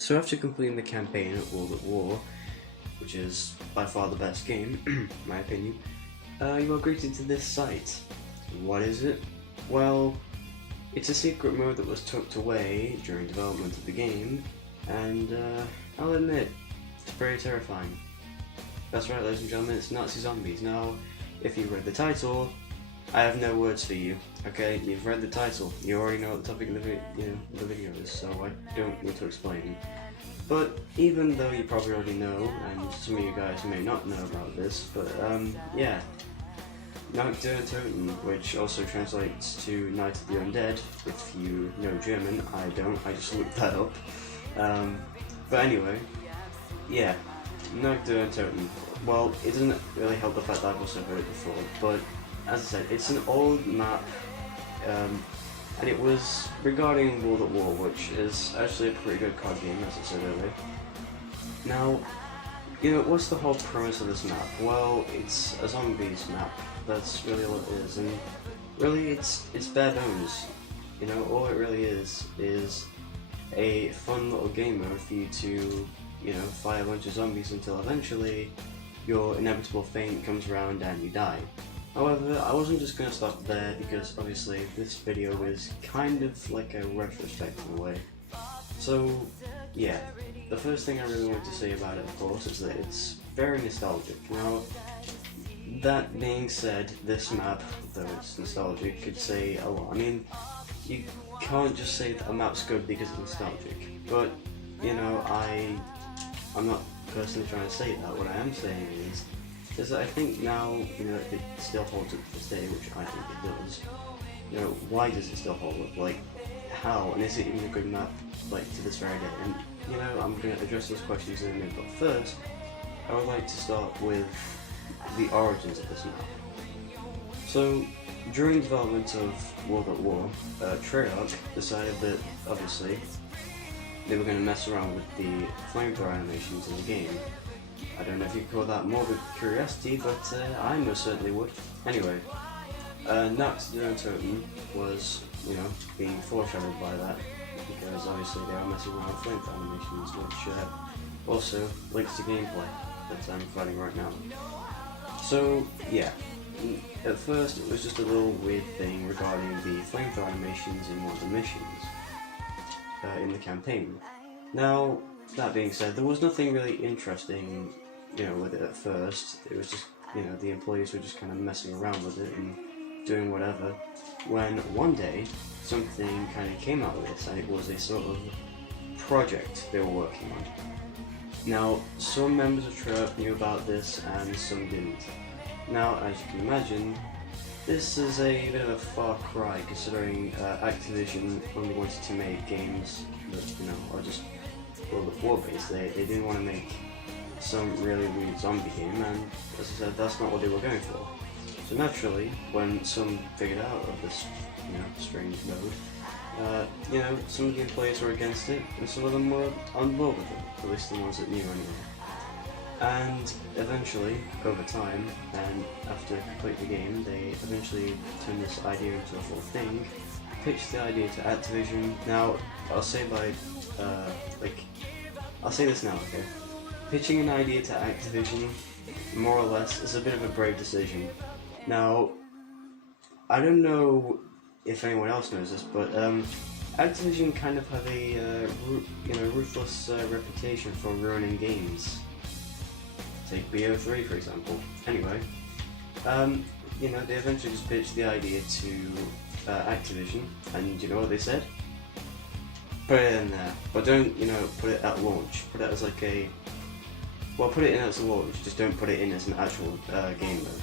So after completing the campaign at World at War, which is by far the best game, in my opinion, you are greeted to this site. What is it? Well, it's a secret mode that was tucked away during development of the game, and I'll admit, it's pretty terrifying. That's right, ladies and gentlemen, it's Nazi zombies. Now, if you read the title, I have no words for you. Okay, you've read the title. You already know what the topic of the video is, so I don't need to explain. But even though you probably already know, and some of you guys may not know about this, but yeah, Nacht, untoten, which also translates to Night of the Undead. If you know German, I don't. I just looked that up. But anyway, yeah, Nacht, untoten. Well, it doesn't really help the fact that I've also heard it before, but as I said, it's an old map, and it was regarding World at War, which is actually a pretty good card game, as I said earlier. Now, what's the whole premise of this map? Well, it's a zombies map. That's really all it is, and really, it's bare bones. All it really is a fun little game mode for you to, fight a bunch of zombies until eventually your inevitable fate comes around and you die. However, I wasn't just going to stop there, because obviously this video is kind of like a retrospective in a way. So yeah, the first thing I really want to say about it, of course, is that it's very nostalgic. Now, that being said, this map, though it's nostalgic, could say a lot. I mean, you can't just say that a map's good because it's nostalgic, but I'm not personally trying to say that. What I am saying is that I think now, it still holds up to this day, which I think it does. Why does it still hold up? Like, how? And is it even a good map, like, to this very day? And, I'm going to address those questions in a minute, but first, I would like to start with the origins of this map. So, during development of World at War, Treyarch decided that, obviously, they were going to mess around with the flamethrower animations in the game. I don't know if you call that morbid curiosity, but I most certainly would. Anyway, Nacht, untoten was, being foreshadowed by that, because obviously they are messing around with flamethrower animations, which also links to gameplay that I'm fighting right now. So, yeah, at first it was just a little weird thing regarding the flamethrower animations in one of the missions in the campaign. Now, that being said, there was nothing really interesting, with it at first. It was just, the employees were just kind of messing around with it and doing whatever, when one day something kind of came out of this, and it was a sort of project they were working on. Now, some members of Treyarch knew about this and some didn't. Now, as you can imagine, this is a bit of a far cry, considering Activision only wanted to make games that, are just World of War based. They didn't want to make some really weird zombie game, and as I said, that's not what they were going for. So naturally, when some figured out of this, strange mode, some of the employees were against it, and some of them were on board with it, at least the ones that knew anyway. And eventually, over time, and after completing the game, they eventually turned this idea into a full thing, pitched the idea to Activision. Now, I'll say I'll say this now, okay? Pitching an idea to Activision, more or less, is a bit of a brave decision. Now, I don't know if anyone else knows this, but Activision kind of have a ruthless reputation for ruining games. Take BO3 for example. Anyway, they eventually just pitched the idea to Activision, and you know what they said? Put it in there, but don't, put it at launch. Put it as like put it in as a launch, just don't put it in as an actual game mode.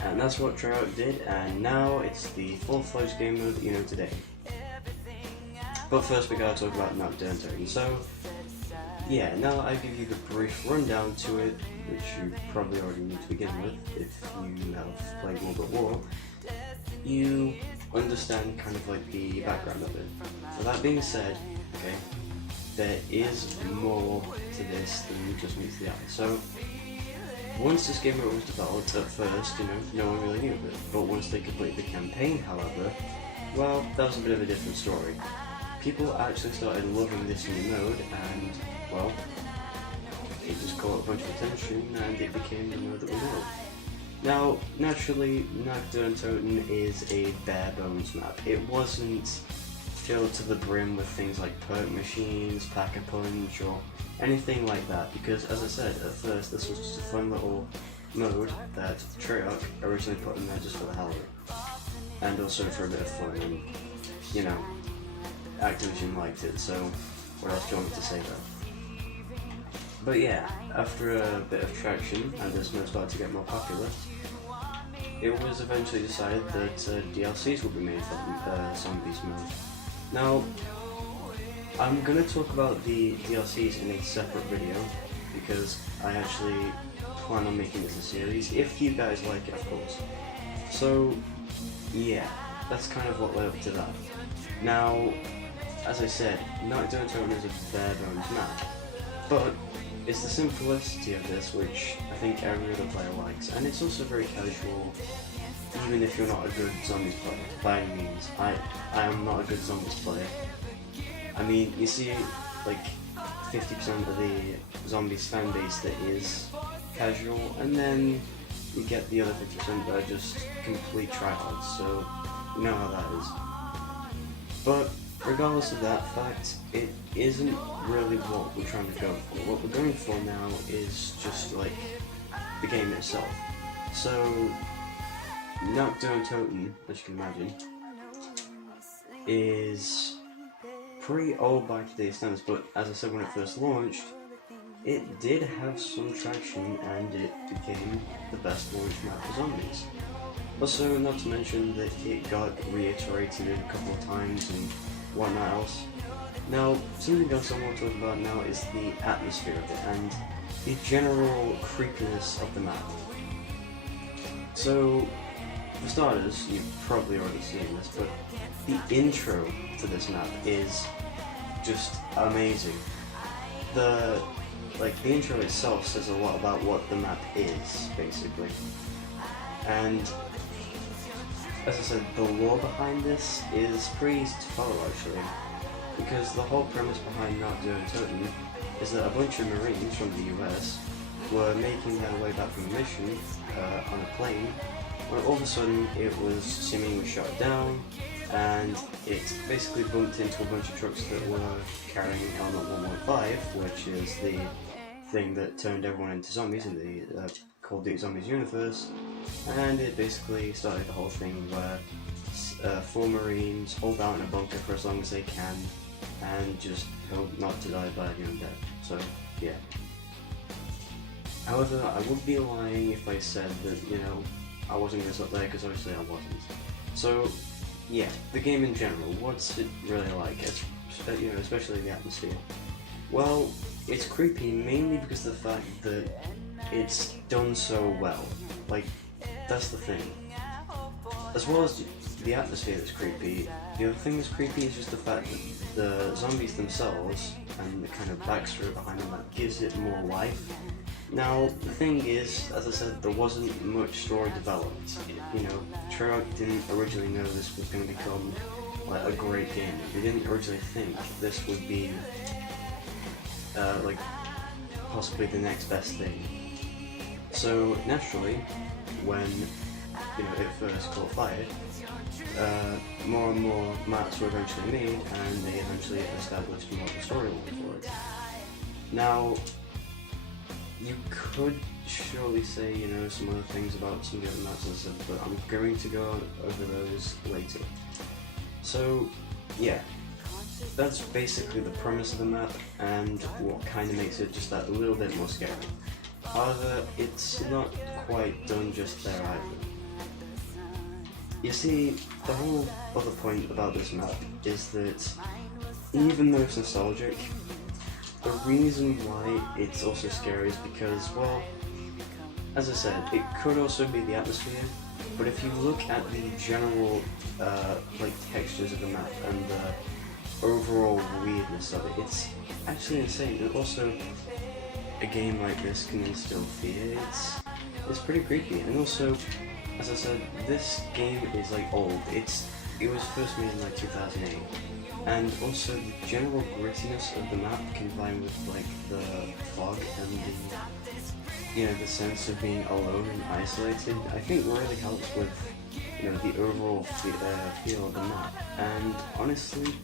And that's what Treyarch did, and now it's the full-fledged game mode that you know today. But first we gotta talk about Nacht, untoten. So, yeah, now I give you the brief rundown to it, which you probably already need to begin with if you have played World at War. You understand kind of like the background of it. So that being said, okay, there is more to this than just meets the eye. So, once this game mode was developed, at first, no one really knew of it. But once they completed the campaign, however, well, that was a bit of a different story. people actually started loving this new mode, and, well, it just caught a bunch of attention, and it became the mode that we know. Now, naturally, Nacht, untoten is a bare bones map. It wasn't filled to the brim with things like perk machines, pack-a-punch, or anything like that, because as I said, at first this was just a fun little mode that Treyarch originally put in there just for the hell of it, and also for a bit of fun, and, you know, Activision liked it, so what else do you want me to say there? But yeah, after a bit of traction, and this mode started to get more popular, it was eventually decided that DLCs would be made for Zombies mode. Now, I'm going to talk about the DLCs in a separate video, because I actually plan on making this a series, if you guys like it, of course. So, yeah, that's kind of what led up to that. Now, as I said, Nacht, untoten is a bare bones map, but it's the simplicity of this which I think every other player likes, and it's also very casual, even if you're not a good zombies player, by any means. I am not a good zombies player. I mean, you see, like, 50% of the zombies fan base that is casual, and then you get the other 50% that are just complete tryhards, so you know how that is. But regardless of that fact, it isn't really what we're trying to go for. What we're going for now is just, like, the game itself. So, Nacht, untoten, as you can imagine, is pretty old by today's standards, but as I said when it first launched, it did have some traction and it became the best launch map for zombies. Also, not to mention that it got reiterated a couple of times and whatnot else. Now, something else I want to talk about now is the atmosphere of it and the general creepiness of the map. So, for starters, you've probably already seen this, but the intro to this map is just amazing. The intro itself says a lot about what the map is, basically. And as I said, the lore behind this is pretty easy to follow, actually, because the whole premise behind Nacht, untoten is that a bunch of Marines from the US were making their way back from a mission on a plane, when all of a sudden it was seemingly shot down, and it basically bumped into a bunch of trucks that were carrying Element 115, which is the thing that turned everyone into zombies in the Call of Duty Zombies universe, and it basically started the whole thing where 4 Marines hold out in a bunker for as long as they can, and just hope not to die by the undead. So, yeah. However, I would be lying if I said that, you know, I wasn't going to stop there, because obviously I wasn't. So, yeah, the game in general, what's it really like? It's, you know, especially the atmosphere. Well, it's creepy mainly because of the fact that it's done so well. Like, that's the thing. As well as the atmosphere that's creepy, the other thing that's creepy is just the fact that the zombies themselves and the kind of backstory behind them that gives it more life. Now, the thing is, as I said, there wasn't much story developed. You know, Treyarch didn't originally know this was going to become like a great game. They didn't originally think this would be like possibly the next best thing. So naturally, when it first caught fire, more and more maps were eventually made, and they eventually established more of a storyline for it. Now, you could surely say, some other things about some of the other maps and stuff, but I'm going to go over those later. So, yeah, that's basically the premise of the map, and what kind of makes it just that little bit more scary. However, it's not quite done just there either. You see, the whole other point about this map is that even though it's nostalgic, the reason why it's also scary is because, well, as I said, it could also be the atmosphere, but if you look at the general textures of the map and the overall weirdness of it, it's actually insane. And also, a game like this can instill fear. It's pretty creepy. And also, as I said, this game is old. It was first made in 2008. and also the general grittiness of the map combined with like the fog and the sense of being alone and isolated, I think really helps with the overall feel of the map. And honestly,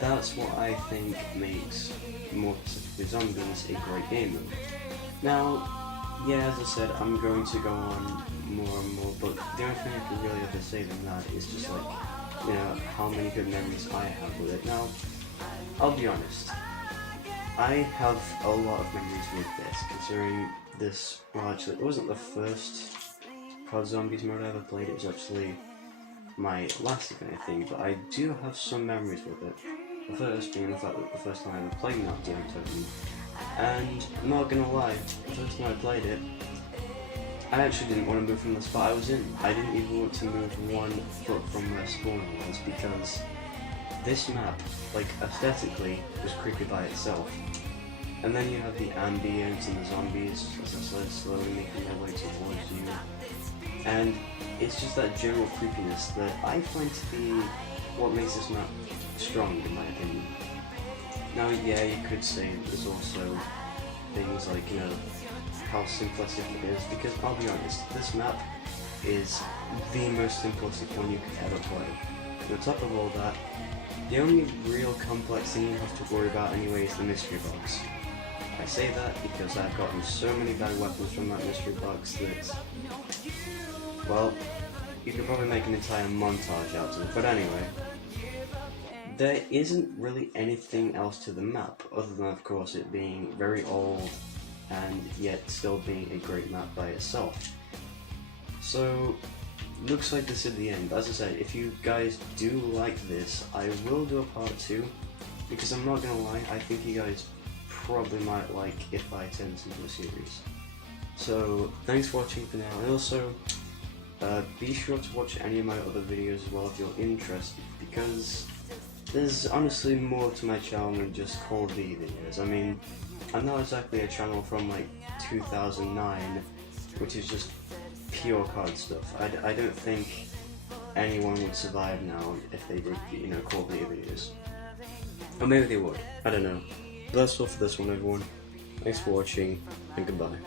that's what I think makes, more specifically, Zombies a great game mode. Now, yeah, as I said, I'm going to go on more and more, but the only thing I can really ever say than that is just like, how many good memories I have with it. Now, I'll be honest, I have a lot of memories with this, considering this, well actually, it wasn't the first COD Zombies mode I ever played, it was actually my last, if anything, but I do have some memories with it. The first being the fact that the first time I ever played Nacht, untoten, and I'm not gonna lie, the first time I played it, I actually didn't want to move from the spot I was in. I didn't even want to move 1 foot from where spawn was, because this map, like, aesthetically, was creepy by itself. And then you have the ambience and the zombies, as I said, slowly making their way towards you. And it's just that general creepiness that I find to be what makes this map strong, in my opinion. Now, yeah, you could say there's also things like, how simplistic it is, because I'll be honest, this map is the most simplistic one you could ever play. And on top of all that, the only real complex thing you have to worry about anyway is the mystery box. I say that because I've gotten so many bad weapons from that mystery box that, well, you could probably make an entire montage out of it. But anyway, there isn't really anything else to the map, other than of course it being very old and yet still being a great map by itself. So, looks like this is the end. As I said, if you guys do like this, I will do a part 2, because I'm not gonna lie, I think you guys probably might like if I turn this into a series. So, thanks for watching for now, and also, be sure to watch any of my other videos as well if you're interested, because there's honestly more to my channel than just Call of Duty videos. I mean, I'm not exactly a channel from like 2009, which is just pure COD stuff. I don't think anyone would survive now if they did, Call of Duty videos. Or maybe they would, I don't know. But that's all for this one, everyone. Thanks for watching, and goodbye.